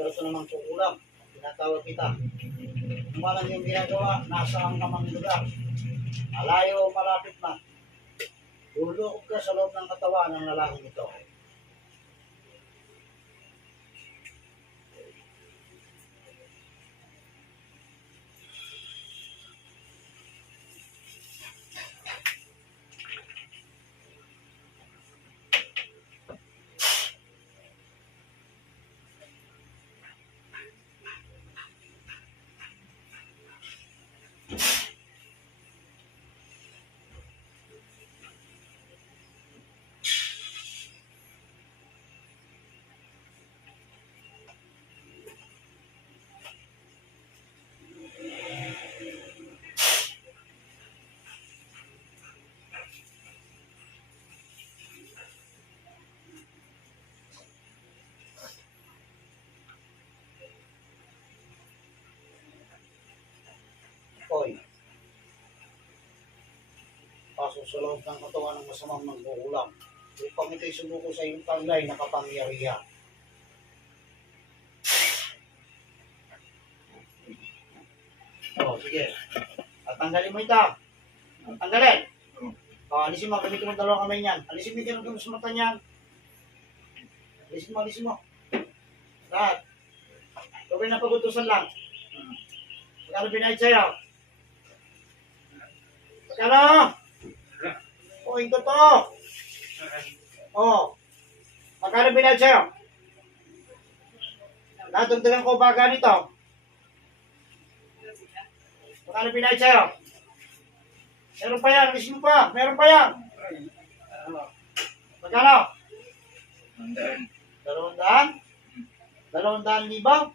Pero ito naman kukulang. Tinatawag kita. Kung walang yung ginagawa, nasa ang namang lugar. Malayo o malapit na. Lulukog ka sa loob ng katawan ng lalaking ito. Hoy. Pasok sa loob ng katawan ng masamang mangkukulam. Upang ito'y sumuko sa iyong taglay na kapangyarihan. Sige. At tanggalin mo ito. Tanggalin. Alisin mo. Gamitin mo dalawang kamay niyan. Alisin mo yung sa mata niyan. Alisin mo. Lahat. Gawin na pagutusan lang. Magkano binayad sa'yo? Magkano? Ito to. Magkano binayad sa'yo? Natugdagan ko ba ganito? Magkano binayad sa'yo? Meron pa yan. Alisin mo pa. Meron pa yan. Magkano? 200? 200,000?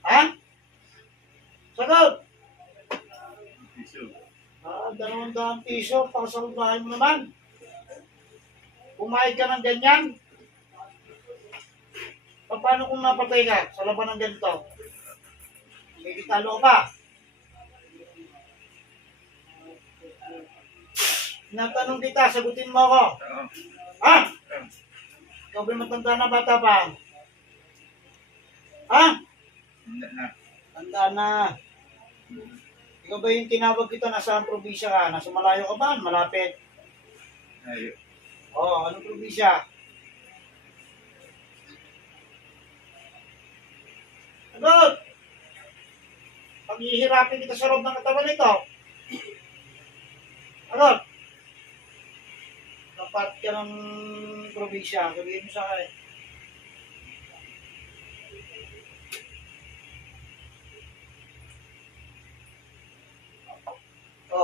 Ha? Sagot! 200 piso. Pakasalubahin mo naman. Pumayag ka ng ganyan. Paano kung napatay ka sa laban ng ganito? May talo ka pa. Natanong kita, sagutin mo ako. Ha? Ikaw ba matanda na bata pa? Ha? Tanda na. Ikaw ba yung tinawag kita, nasa probinsya ka? Nasa malayo ka ba? Malapit? Anong probinsya? Agad! Paghihirapin kita sa loob ng katawan nito. Agad! Kapat ka ng probinsya. Sabihin mo sa akin.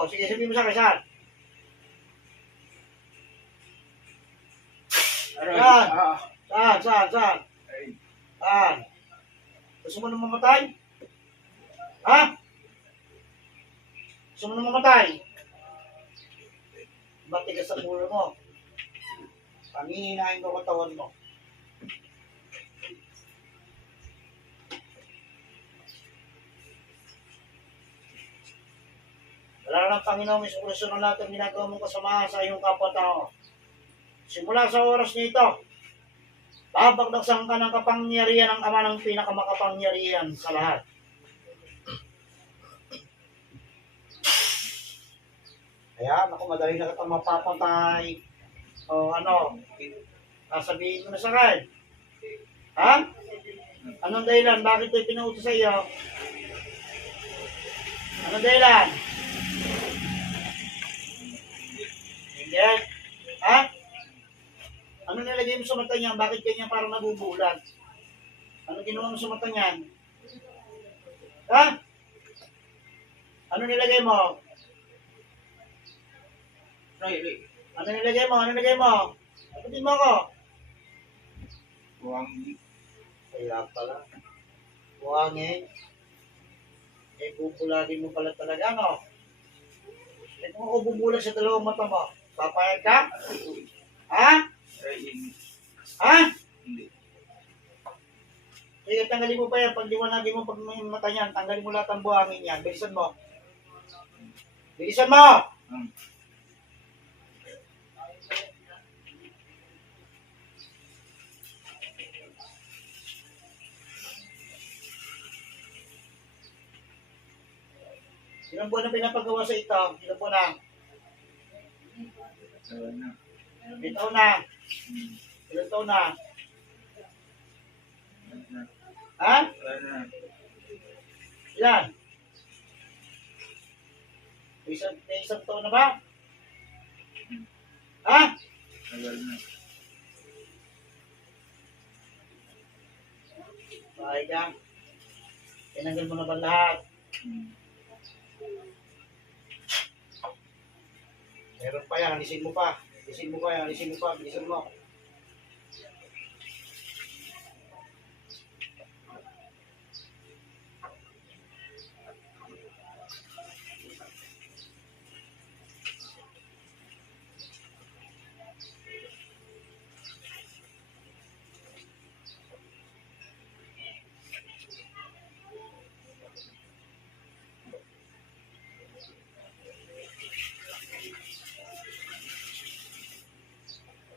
Sige, sabihin mo sa akin, saan? Saan? Saan? Gusto mo na mamatay? Ha? Gusto mo na mamatay? Ba't tigas sa pulo mo? Pangihinahin ko katawan mo. Wala ng Panginoon, may solusyon ng lahat ng ginagawa mong kasamahan sa iyong kapwa-tao. Simula sa oras na ito, babagdaksan ka ng kapangyarihan ng Ama ng pinakamakapangyarihan sa lahat. Kaya, madali na kita mapapatay. Sasabihin mo na sa akin. Ha? Anong dahilan? Bakit ito pinautos sa iyo? Anong dahilan? Hindi. Ha? Ano nilagay mo sa mata niyan? Bakit ganyan parang nabubulat? Ano ginawa mo sa mata niyan? Ha? Ano nilagay mo? Ano nilagay mo? Sagutin mo ako. Buwangin. Kaya pala. Buwangin. Bubulagin mo pala talaga, no? Kung ako bubulag sa dalawang mata mo, Papayag ka? Ha? Ay, hindi. Ha? Hindi. Sige, tanggalin mo pa yan. Pag liwanagin mo pag may mata niyan, tanggalin mo lahat ang buhangin yan. Bilisan mo. Bilisan mo! Um, Ilang buwan na pinapagawa sa ito? Ilang buwan na? Wala na. Ilang taon na? Hmm. Ilang taon na? Wala na. Ha? Wala na. Ilan? May isang taon na ba? Ha? Wala na. Bahay ka. Tinanggal mo na ba lahat? Hmm. Meron pa yan, alisin mo pa. Alisin mo pa yan, alisin mo pa, bilisan mo.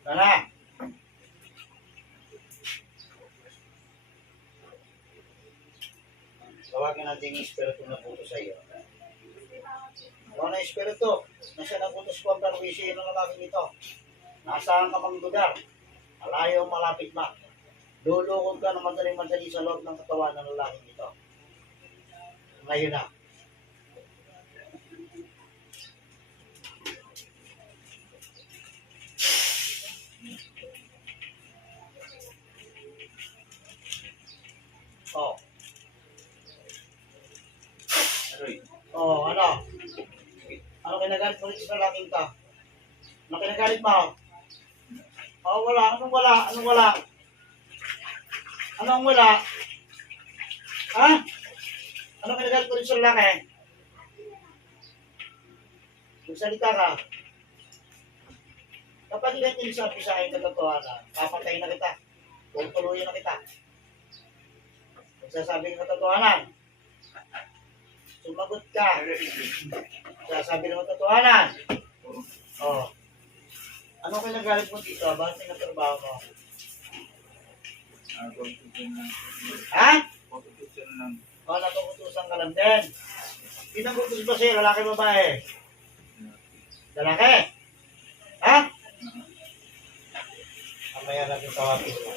Tara! Tawagin natin yung espiritu na puto sa iyo. Ano na espiritu? Nasa naputos ko ang perwisyo ng lalaking ito. Nasaan ka mang lugar? Malayo ang malapit ma. Lulukod ka ng madaling-madali sa loob ng katawan ng lalaking ito. Ngayon na. Oh. Aroy. Oh, ano? Ano kinagalit mo rin sa lalaking ito? Ano kinagalit mo? Oh, wala. Anong wala? Anong wala? Anong wala? Ha? Ano kinagalit mo rin sa lalaki? Magsalita ka. Kapag hindi natin sabi sa akin katotohanan, papatayin na kita. Tutuluyan na kita. Magsasabi ng katotohanan. Sumagot ka. Magsasabi ng katotohanan. Oh. Ano kinagalit mo dito? Bakit pinatrabaho mo? Pagkutusan lang. Ha? Pagkutusan lang. O, natukutusan ka lang din. Pinagutos ba sa'yo? Lalaki babae? Lalaki? Ha? Mamaya natin tawagin mo.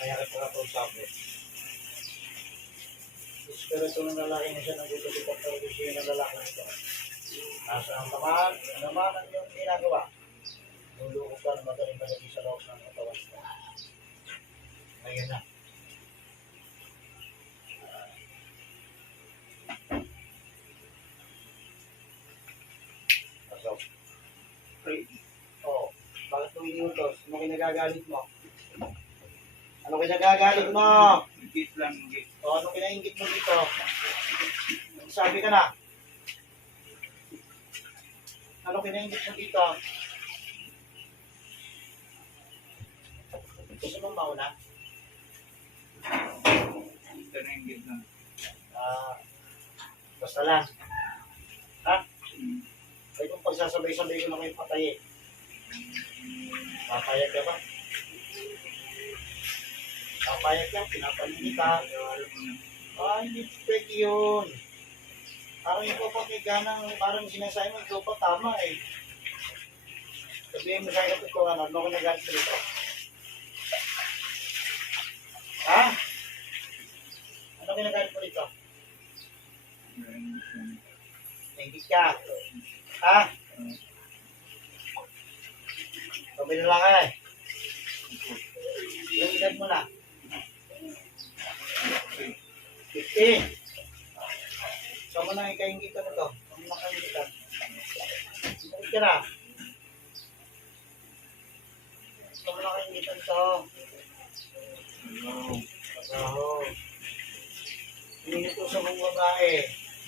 Mamaya ka pala kausapin. Espiritu ng lalaki na siya nagutos ipag perwisyo ng lalaki nito. Nasa ang tamaan, ano naman ang iyong ginagawa? Nulukot ka ng madaling-madali sa loob ng katawan mo. Ngayon na. Pasok. Ay, Oo. Bakit mo iniutos? Ano kinagagalit mo? Ano kinagagalit mo? higit lang, higit. O ano kinaingit mo dito? Sabi ka na. Ano kinaingit mo dito? Gusto mong mauna? Ito na higit lang. Basta lang. Ha? Hmm. Ay kung pagsasabay-sabay ko na kayo patayin. Papayag ka ba? Papayag ka, pinapanin ka. Ayaw mo na. Hindi pwede yun. Parang ikaw pa kay ganang, parang sinasabi mo, ikaw pa tama eh. Sabihin mo sa akin ito, ano ko nagalit sa ito? Ha? Ano kinagalit mo dito? Tingkit ka. Ha? Pabili lang ka eh. Yung edad mo na. 15. Saan mo na ikaingitan na to? Saan mo na ikaingitan? Ikaingitan ka na. Saan mo na ikaingitan to? Trabaho. Inutusan mong babae.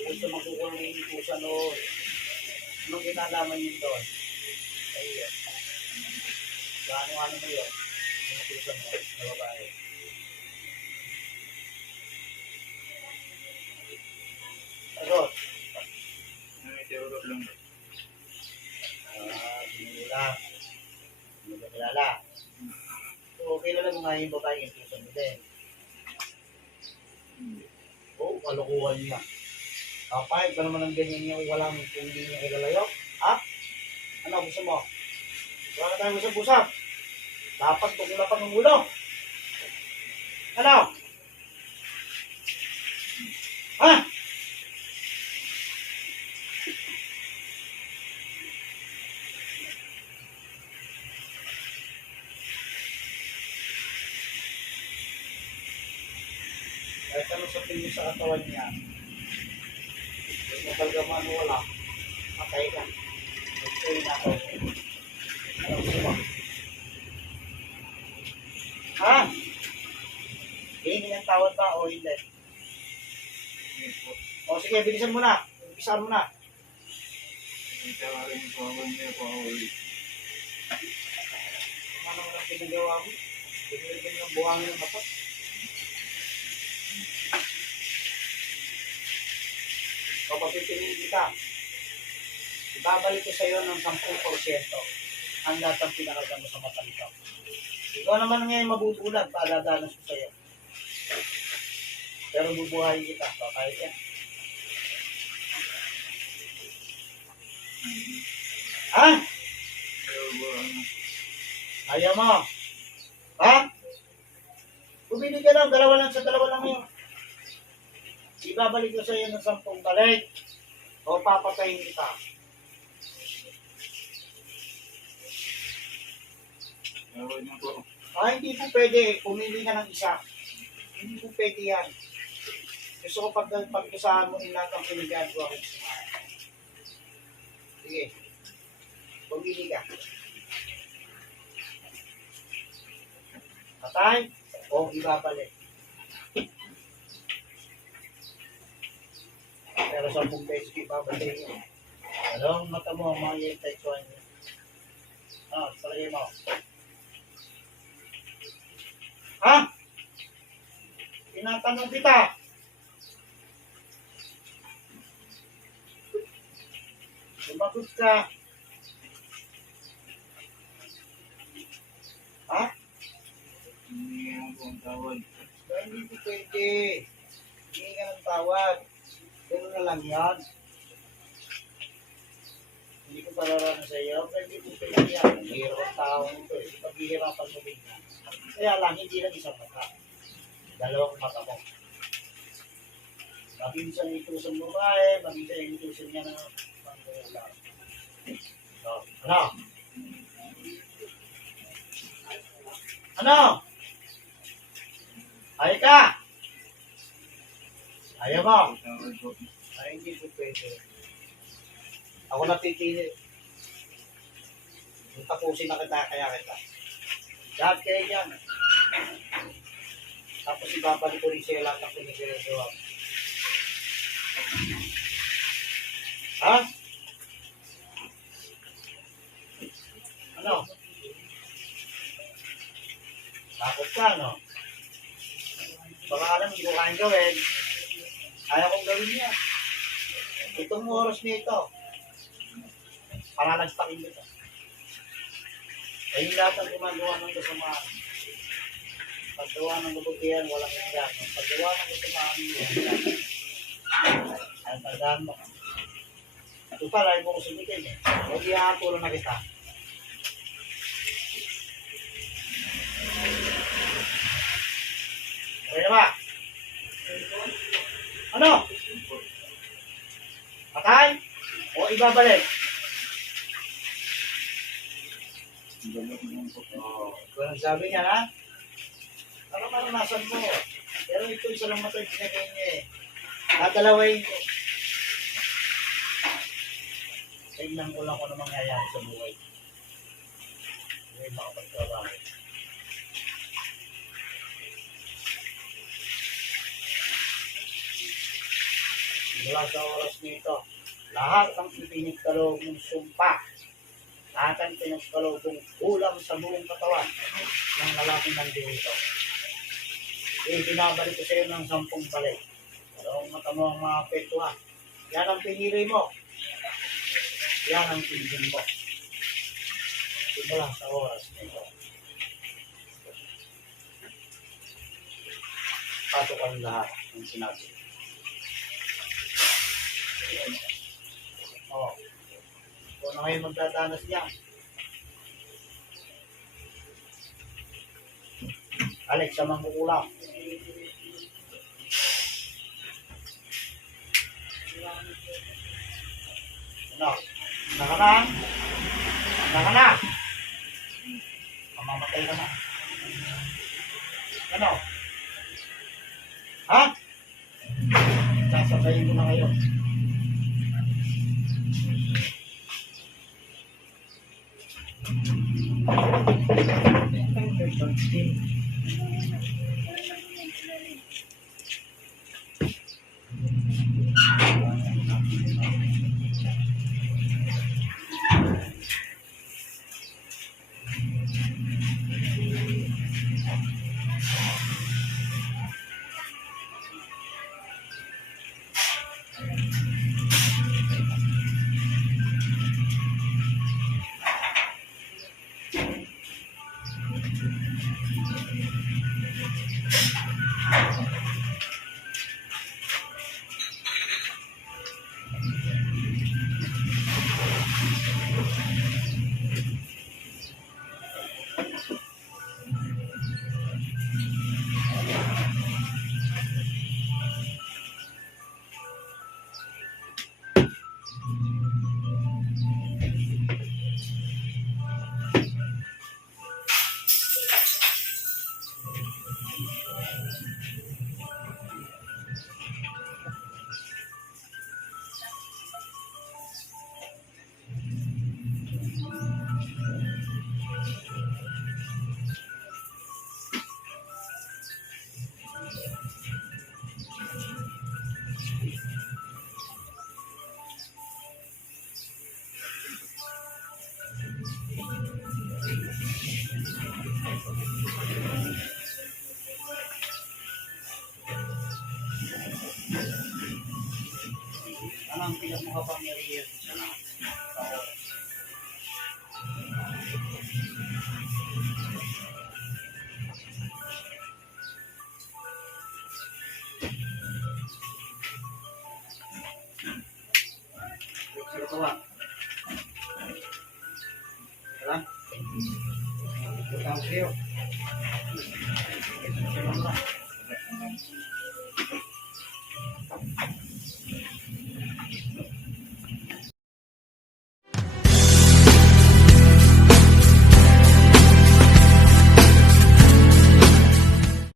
Gusto magkukulang ng inutusan noon. Anong kinalaman yun doon? Ayun. Ano mo yun? Inutusan mo na babae. Sagot. Meteoro lang. Hindi lang. Hindi ka kilala. So, kilala mo nga yung babae yung tusan mo din. Oo, kalukuhan niya. Kapag ka naman ng ganyan yung walang hindi niya kilalayo. Ha? Ano, gusto mo? Wala na tayong usap-usap. Dapat pag-ulapan ng ulo. Ano? Ha? Kahit ano sa tingin sa katawan niya, kung nabalgaman mo wala, patay ka. Patay na ako. Ano gusto mo? Ha? Hihingi ng tawad ba o hindi? O sige, bilisan mo na. Bilisan mo na. Tawarin ko ako niya po ako ulit. Ano mo lang pinagawa mo? Pinagin ng buhangin ng mata. Kapag pipiliin kita, ibabalik ko sa iyo ng 10% ang lahat ng pinakaga mo sa mata nito. Ikaw naman ngayon mabubulag, padadanas ko sa iyo. Pero bubuhayin kita, kahit yan. Ha? Ayaw mo? Ha? Bumili ka lang, dalawa lang yun. Ibabalik ko sa iyo ng 10 balik. O papatayin kita. Tawarin niyo po. Hindi po pwede. Pumili ka ng isa. Hindi po pwede yan. Gusto ko pagkasahan mo rin lahat ang pinagagawa ko. Sige. Pumili ka. Patay o ibabalik. Pero 10 pesos ibabalik mo. Anong mata mo ang mga taekwondo niya? Palagay mo. Ha? Tinatanong kita. Sumagot ka. Ha? Hindi ako po ang tawad. Hindi po pwede. Hindi ka ng tawad. Pero na lang yan. Hindi ko pararanan sa iyo. Pero hindi po pwede yan. Ang hirap ang tao nito eh. Paghihirapan mo din yan. Kaya lang, hindi lang isang mata. Dalawang mata mo. Mabinsan itusan mo babae, mabinsan itusan niya ng pangkulang. So, ano? Ano? Ay ka! Ayaw mo? Tawad po. Ay, hindi po pwede. Ako napipili. Yung tapusin na kita, kaya kita. Lahat kayo dyan. Tapos ibabalik ko rin siya lahat ng pinigilagawa. Ha? Ano? Takot ka, no? Baka alam, hindi ko kayang gawin. Kaya kong gawin niya. Itong oras nito, para nagpakin nito. Ayun lahat ang gumagawa ng kasamaan. Paggawa ng kabutihan, walang hinggan. Paggawa ng kasamaan, hinggan. Ay, tandaan mo. Ito pala, ayaw mo ko sumitin eh. Huwag iakatulong na kita. Okay na ba? Ano? Patay? O ibabalik? Balak naman po. Kung sabi niya, ha? Ano maranasan mo? Pero ito isa lang mata yung ginagawa niya eh. Dadalawain ko. Tingnan ko lang kung ano mangyayari sa buhay. Hindi makapagtrabaho. Mula sa oras nito, lahat ng ipinagkaloob ng sumpa, lahat ng pinagkaloob ng ulam sa buong katawan ng lalaking nandito. Binabalik ko sa iyo ng 10 balik. Pero mata mo ang mga apektuhan. Yan ang pinili mo. Yan ang pinili mo. Ito lang sa oras na ito. Pasok ang lahat ng sinabi. Oo. Kung na ngayon magdadanas niya. Alex, sa mangkukulam. Ano? Naka na? Naka na? Mamamatay ka na. Ano? Ha? Sasabayin ko na ngayon. Ano ang pinagmakapangyarihan sa lahat? Ito ba? Wala? Ito ang siyo. Ito ang siyo.